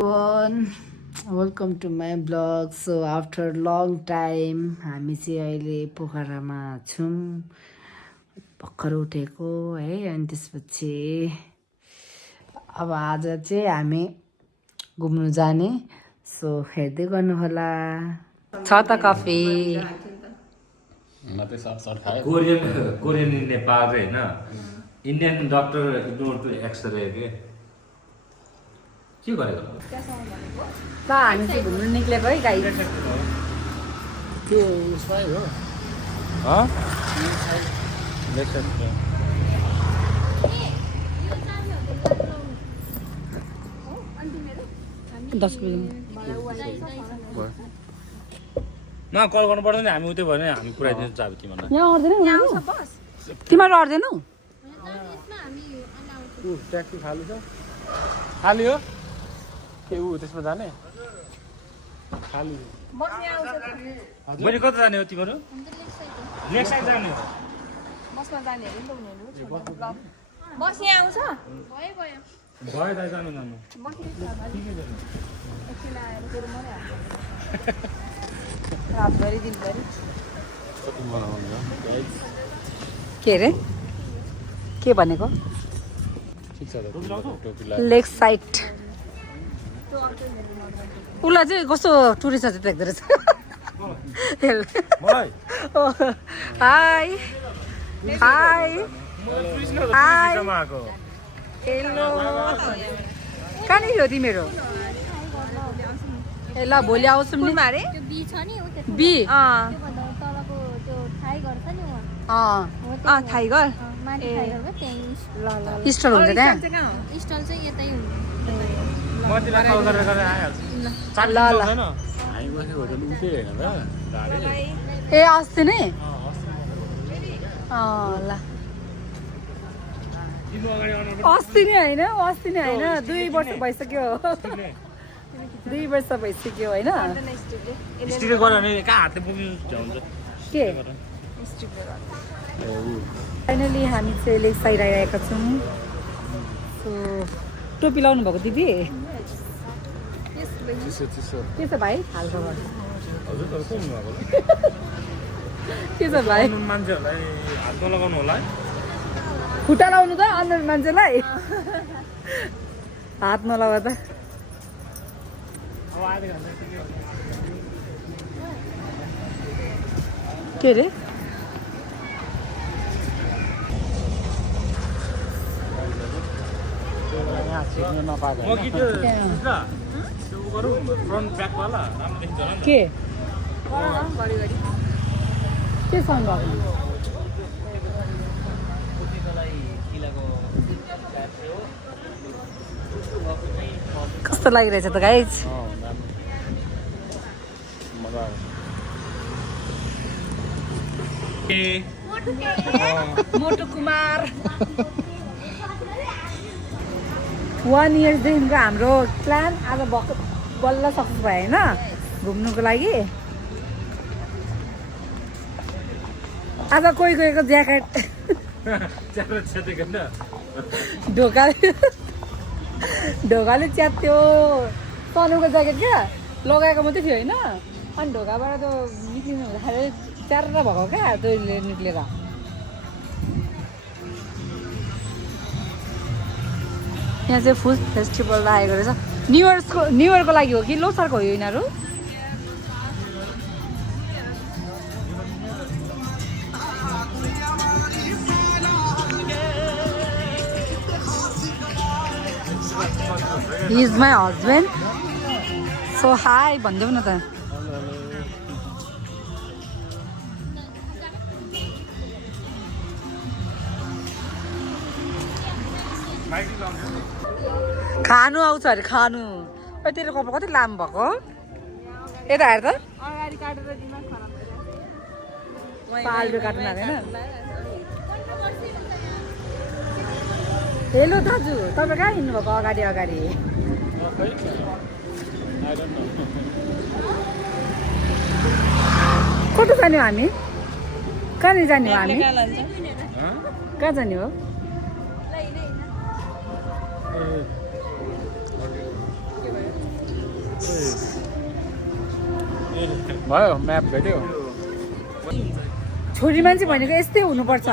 everyone, welcome to my blog. So after long time हामी चाहिँ अहिले पोखरामा छौँ भर्खर उठेको है। अनि त्यसपछि अब आज चाहिँ हामी घुम्नु जाने। सो हेर्दै गर्नुहोला। छ त कफी कोरियन नेपाल होइन Indian doctor ignore to x ray के गरेको ल हामी चाहिँ घुम्नु निक्लेको है गाई। त्यो उसमै हो दस बजी न कल गर्नु पर्दैन हामी उतै भयो भने हामी पुऱ्याइदिन्छौँ चाबी तिमीलाई यहाँ आउँदैन तिमीहरू आउँदैनौ ट्याक्सी खाली छ खाली हो के ऊ त्यसमा जाने खाली मैले कता जाने हो तिमीहरू नेक्स्ट टाइम जाने हो बसमा जाने हो नि त उनीहरू बस यहाँ आउँछ भयो भयो दाइ जानु जानु रातभरि दिनभरि के अरे के भनेको लेक साइड उसलाई चाहिँ कस्तो टुरिस्ट चाहिँ देख्दो रहेछ। हाई हाई हाई हेलो कहाँनिर हो तिमीहरू? ए ल भोलि आउँछौँ नि मारे त्यो बी छ नि बी तलको त्यो थाई गर्छ नि अँ टाइगर माथि टाइगरको त्यही स्टल हुन्छ त्यहाँ। स्टल चाहिँ यतै हुन्छ ए अस्ति नै ल अस्ति नै होइन 2 वर्ष भइसक्यो 2 वर्ष भइसक्यो होइन के फाइनली हामी चाहिँ लेक साइड आइरहेका छौँ। सो टोपी लाउनु भएको दिदी के छ भाइ हालखबर के छ भाइ? मान्छेहरूलाई हात नलगाउनु होला खुट्टा लाउनु त अन्य मान्छेलाई हात नलगा त। के अरे के सँग कस्तो लागिरहेछ त गाइज? मोटु कुमार 1 इयरदेखिको हाम्रो प्लान आज बल्ल सक्सेस भयो होइन घुम्नुको लागि। आज कोही कोहीको ज्याकेट ढोकाले च्यात्यो। तनुको ज्याकेट क्या लगाएको मात्रै थियो होइन अनि ढोकाबाट त निक्लिनु हुँदाखेरि च्यार भएको क्या तैँले निक्लेर। यहाँ चाहिँ फुड फेस्टिभल राखेको रहेछ। न्यु इयरको लागि हो कि लोसारको हो यिनीहरू? He is my husband. So hi भनिदेऊ न त। खानु आउँछ अरे खानु। तेरो कपाल कति लामो भएको यता हेर त। अगाडि काटेर दिमाग खराब पालले काट्नु लाग्दैन। हेलो दाजु तपाईँ कहाँ हिँड्नुभएको अगाडि अगाडि? कता जाने हो हामी? कहाँनिर जाने हो हामी? कहाँ जाने हो? भयो म्याप भेट्यो छोरी मान्छे भनेको यस्तै हुनुपर्छ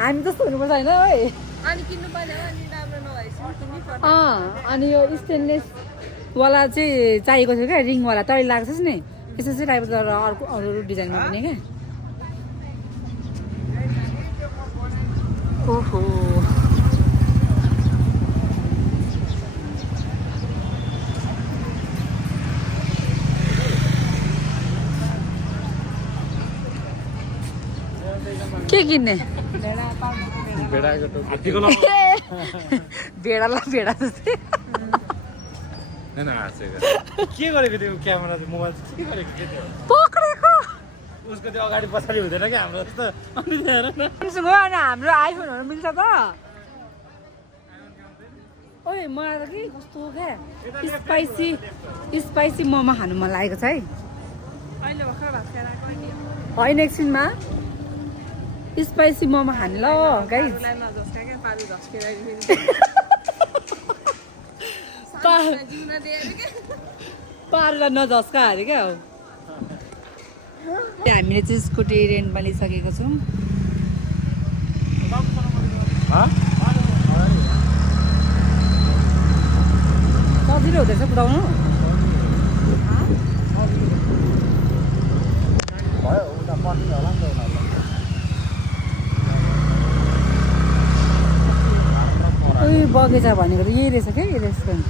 हामी जस्तो हुनुपर्छ होइन है अनि किन्नु पर्ने हो अनि राम्रो नभएपछि किन्नै पर्छ अनि यो स्टेनलेस वाला चाहिँ चाहिएको थियो क्या रिङवाला तैँले लाग्छ नि यस्तो चाहिँ टाइपको तर अर्को अरू डिजाइनमा पनि क्या ओहो के किन्ने भेडाको टोपी भेडालाई भेडा जस्तै हैन हाँसेको के गरेको त्यो क्यामेरा चाहिँ मोबाइल चाहिँ के गरेको के त्यो पक्रेको उसको त्यो अगाडि पछाडि हुँदैन क्या हाम्रो जस्तो अनि हेर न स्यामसङ हो अनि हाम्रो आइफोनहरू मिल्छ त ओइ मलाई त के कस्तो क्या स्पाइसी मोमो खानु मन लागेको छ है अहिले भर्खर भात खाएर आएको नि होइन एकछिनमा स्पाइसी मोमो खाने ल गाइज पारुलाई नझस्का क्या पारु झस्केर जिउन दिएर क्या पारुलाई नझस्का अरे क्या हो हामीले चाहिँ स्कुटी रेन्टमा लिइसकेको छौँ सजिलो हुँदैछ कुदाउनु भयो उता पर्ने होला नि त उनीहरूलाई उयो बगैँचा भनेको त यही रहेछ क्या यो रेस्टुरेन्ट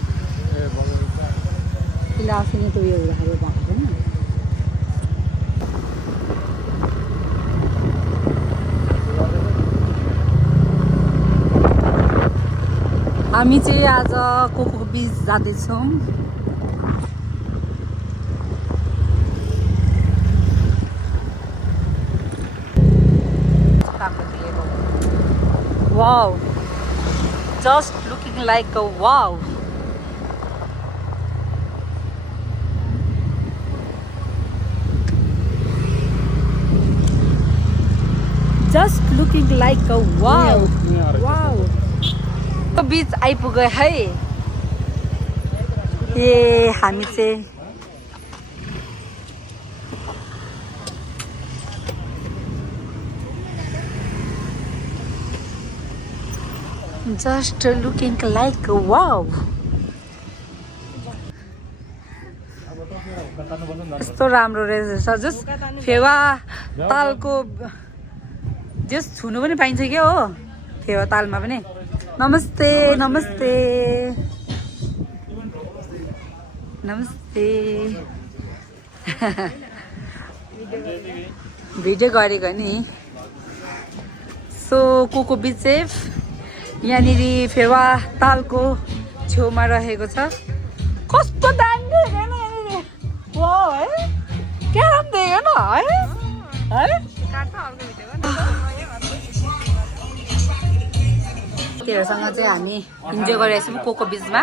त्यसले आफै त उयो हुँदाखेरि भएको छैन हामी चाहिँ आज कोको बीच जाँदैछौँ wow just looking like a wow just looking like a wow wow तो बीच आइपुग्यो है ए हामी चाहिँ just looking like wow यस्तो राम्रो रहेछ जस फेवा तालको जस छुनु पनि पाइन्छ क्या हो फेवा तालमा पनि नमस्ते नमस्ते नमस्ते भिडियो गरेको नि सो कोको बीच चाहिँ यहाँनिर फेवा तालको छेउमा रहेको छ कस्तो दामी देखेन यहाँनिर वाउ है क्या राम्रो देखेन है केटीहरूसँग चाहिँ हामी इन्जोय गरिरहेको छौँ कोको बीचमा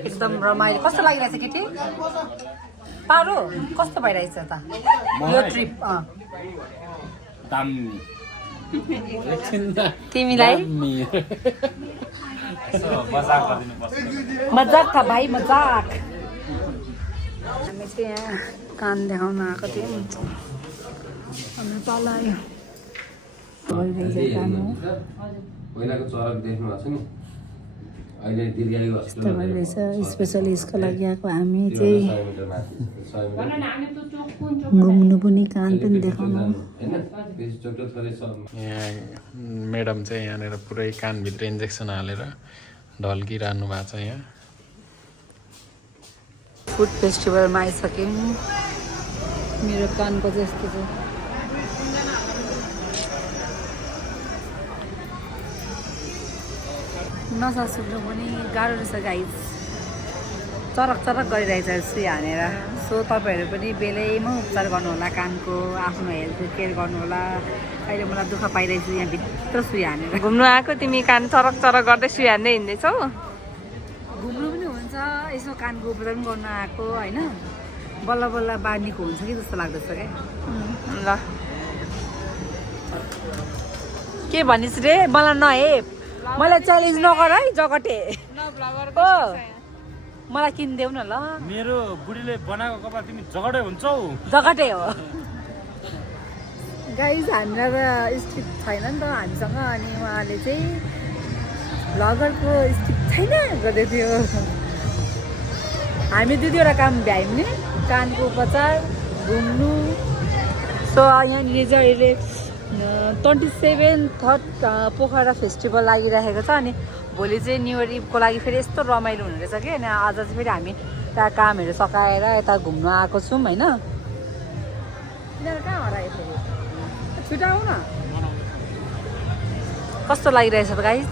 एकदम रमाइलो कस्तो लागिरहेछ केटी पारो कस्तो भइरहेछ त यो ट्रिप तिमीलाई मजाक था भाइ मजाक हामी चाहिँ यहाँ कान देखाउन आएको थियौँ अनि तल आयो पहिलाको चरक देख्नु भएको छ नि अहिले दीर्घायु भइरहेछ स्पेसली यसको लागि आएको हामी चाहिँ घुम्नु पनि कान पनि देखाउनु यहाँ म्याडम चाहिँ यहाँनिर पुरै कानभित्र इन्जेक्सन हालेर ढल्किरहनु भएको छ यहाँ फुड फेस्टिभलमा आइसक्यौँ मेरो कानको जस्तो चाहिँ नसा सुन्नु पनि गाह्रो रहेछ गाइज चरक चरक गरिरहेछ सुई हानेर सो तपाईँहरू पनि बेलैमा उपचार गर्नुहोला कानको आफ्नो हेल्थको केयर गर्नुहोला अहिले मलाई दुःख पाइरहेछु यहाँभित्र सुई हानेर घुम्नु आएको तिमी कान चरक चरक गर्दै सुई हान्दै हिँड्दैछौ घुम्नु पनि हुन्छ यसो कानको उपचार पनि गर्नु आएको होइन बल्ल बल्ल बानीको हुन्छ कि जस्तो लाग्दैछ क्या ल के भनिस् रे मलाई नहेप मलाई च्यालेन्ज नगर है जगटे ओ मलाई किनिदेऊ न ल मेरो बुढीले बनाएको कपाल तिमी जगडै हुन्छौ जगटै हो गाइज हामीलाई त स्ट्रिक छैन नि त हामीसँग अनि उहाँले चाहिँ भ्लगरको स्ट्रिक छैन गर्दै थियो हामी 2-2 काम भ्यायौँ नि कानको उपचार घुम्नु सो यहाँनिर चाहिँ अहिले 27th पोखरा फेस्टिभल लागिरहेको छ अनि भोलि चाहिँ न्यु इयर इभको लागि फेरि यस्तो रमाइलो हुने रहेछ कि अनि आज चाहिँ फेरि हामी त्यहाँ कामहरू सकाएर यता घुम्न आएको छौँ होइन तिनीहरू कहाँ हरायो फेरि छुट्याउ न कस्तो लागिरहेछ त गाइज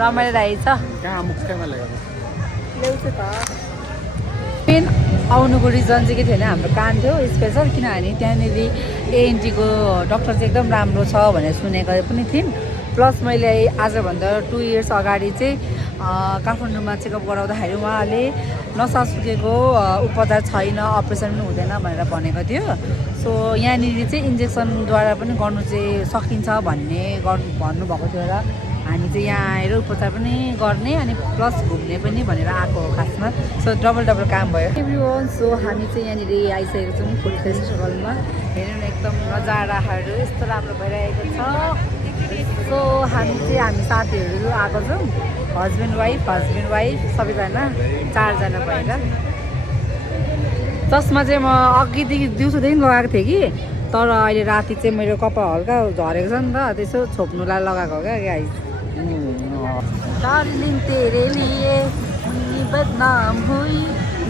रमाइलो रहेछ कहाँ मुखमा ल्याउँछु त मेन आउनुको रिजन चाहिँ के थियो भने हाम्रो कान थियो स्पेसल किनभने त्यहाँनिर एएनटीको डक्टर चाहिँ एकदम राम्रो छ भनेर सुनेको पनि थियौँ प्लस मैले आजभन्दा 2 इयर्स अगाडि चाहिँ काठमाडौँमा चेकअप गराउँदाखेरि उहाँले नसा सुकेको उपचार छैन अपरेसन पनि हुँदैन भनेर भनेको थियो सो यहाँनिर चाहिँ इन्जेक्सनद्वारा पनि गर्नु चाहिँ सकिन्छ भन्नुभएको थियो र हामी चाहिँ यहाँ आएर उपचार पनि गर्ने अनि प्लस घुम्ने पनि भनेर आएको हो खासमा सो डबल काम भयो एभ्रिवान सो हामी चाहिँ यहाँनिर आइसकेको छौँ फुड फेस्टिभलमा हेर्नु न एकदम नजाराहरू यस्तो राम्रो भइरहेको छ सो हामी साथीहरू आएको छौँ हस्बेन्ड वाइफ सबैजना 4जना भएर चस्मा चाहिँ म अघिदेखि दिउँसोदेखि लगाएको थिएँ कि तर अहिले राति चाहिँ मेरो कपाल हल्का झरेको छ नि त त्यसो छोप्नुलाई लगाएको हो क्या गाइस डार्लिङ तेरे लिए बदनाम हुई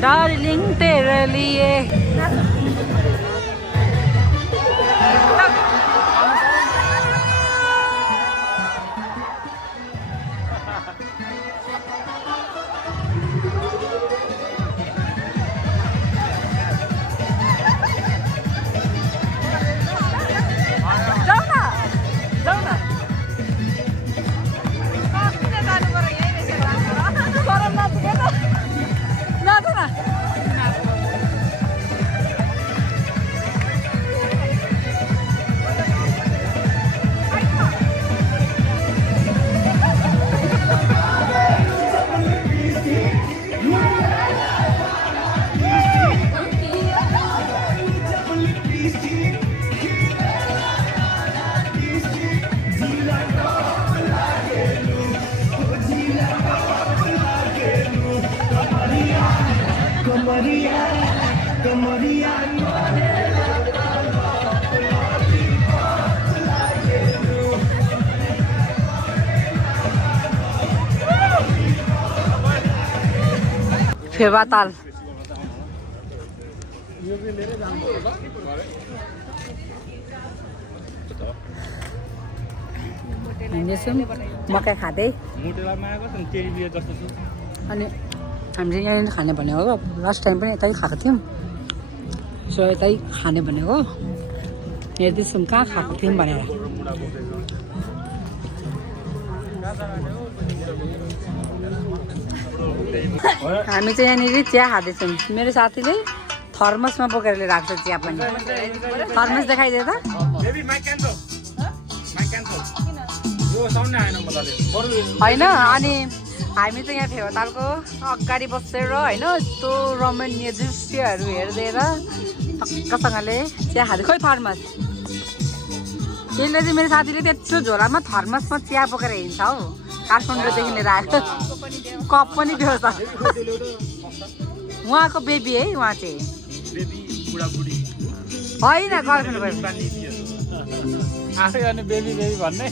डार्लिङ तेरे लिए फेवाताल हिँड्दैछौँ मकै खाँदै अनि हामी चाहिँ यहीँ खाने भनेको हो लास्ट टाइम पनि यतै खाएको थियौँ सो यतै खाने भनेको हेर्दैछौँ कहाँ खाएको थियौँ भनेर हामी चाहिँ यहाँनिर चिया खाँदैछौँ मेरो साथीले थर्मसमा बोकेर लिएर आएको छ चिया पनि थर्मस देखाइदियो त होइन अनि हामी चाहिँ यहाँ फेवातालको अगाडि बसेर होइन यस्तो रमणीय दृश्यहरू हेर्दै टक्कसँगले चिया खाँदै खोइ थर्मस त्यसले चाहिँ मेरो साथीले त्यत्रो झोलामा थर्मसमा चिया बोकेर हिँड्छ हौ काठमाडौँदेखि लिएर आएको कप पनि थियो त उहाँको बेबी है उहाँ चाहिँ होइन गर्लफ्रेन्ड बेबी भन्ने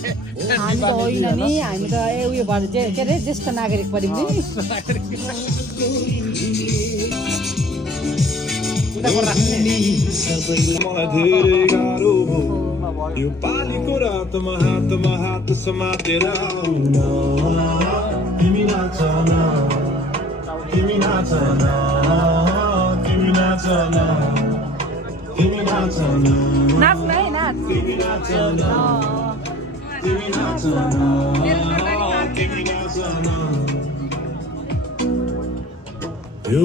हामी त होइन नि हामी त उयो भएर के अरे ज्येष्ठ नागरिक पऱ्यौँ नि यो पालीको रातमा हात समातेर तिमी नाच न तिमी नाच न तिमी नाच न तिमी नाच न नाच्न है नाच तिमी नाच न तिमी नाच न तिमी नाच न यो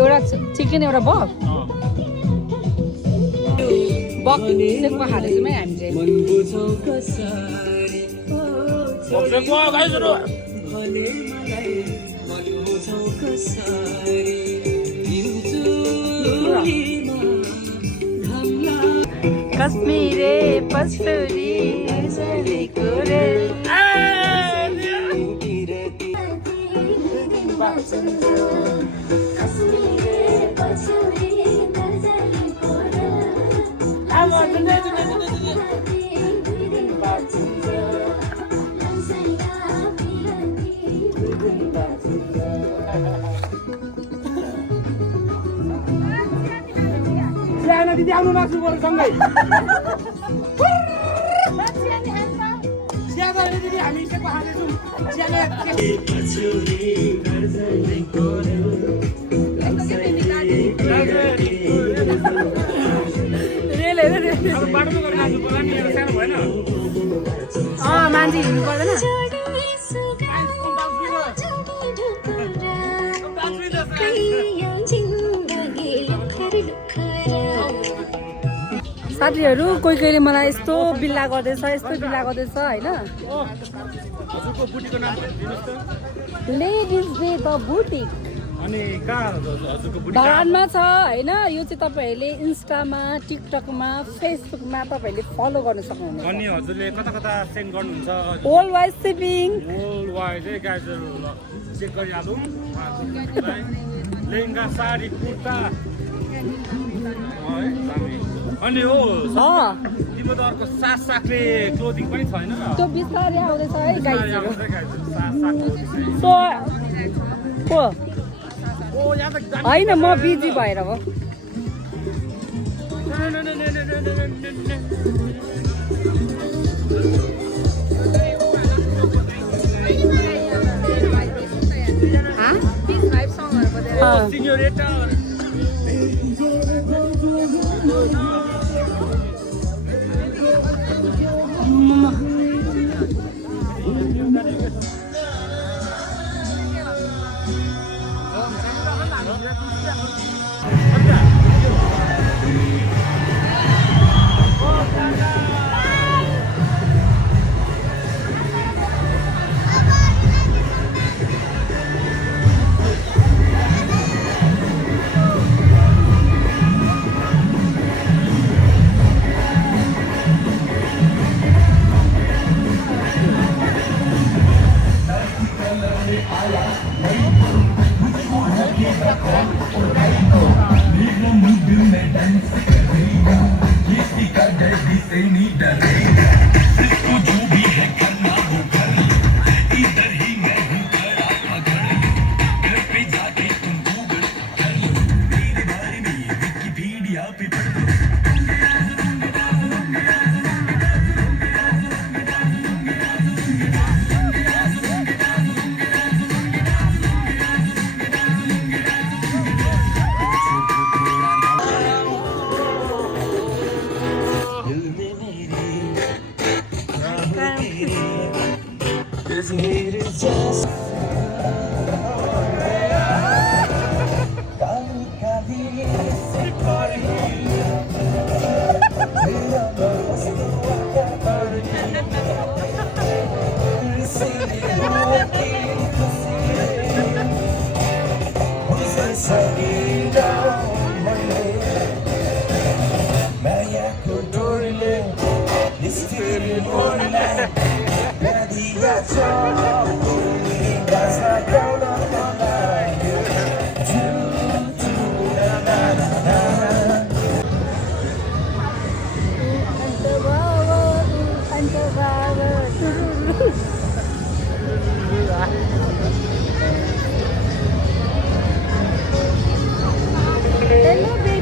एउटा चिकन एउटा बफ बक सेक्वा खाँदैछौँ है हामी चाहिँ कश्मीरे पस्तुरी जलेको रे स्याना दिदी आउनु लाग्छु बरु सँगै स्याना दिदी हामी सेक्वा खाँदैछौँ बाटोमा गरेर नाच्नु पर्ला नि एउटा सानो भएन मान्छे हिँड्नु पर्दैन साथीहरू कोही कोहीले मलाई यस्तो बिल्ला गर्दैछ होइन हजुरको बुटीको नाम दिनुहोस् त लेडिज डे द बुटिक अनि कहाँ हजुरको बुटी धरानमा छ होइन यो चाहिँ तपाईँहरूले इन्स्टामा टिकटकमा फेसबुकमा तपाईँहरूले फलो गर्न सक्नुहुनेछ अनि हजुरले कता कता सेन्ड गर्नुहुन्छ होल वाइज सिपिङ होल वाइज है गाइजहरू चेक गरिहालौँ लेहेङ्गा साडी कुर्ता अनि हो तिम्रो त अर्को सागले क्लोदिङ पनि छैन त्यो बिस्तारै आउँदैछ है गाइजहरू होइन म बिजी भएर हो Hello baby.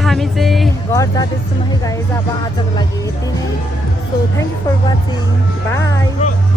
हामी चाहिँ घर जाँदैछौँ है गाइज। अब आजको लागि यति नै। So thank you for watching. By.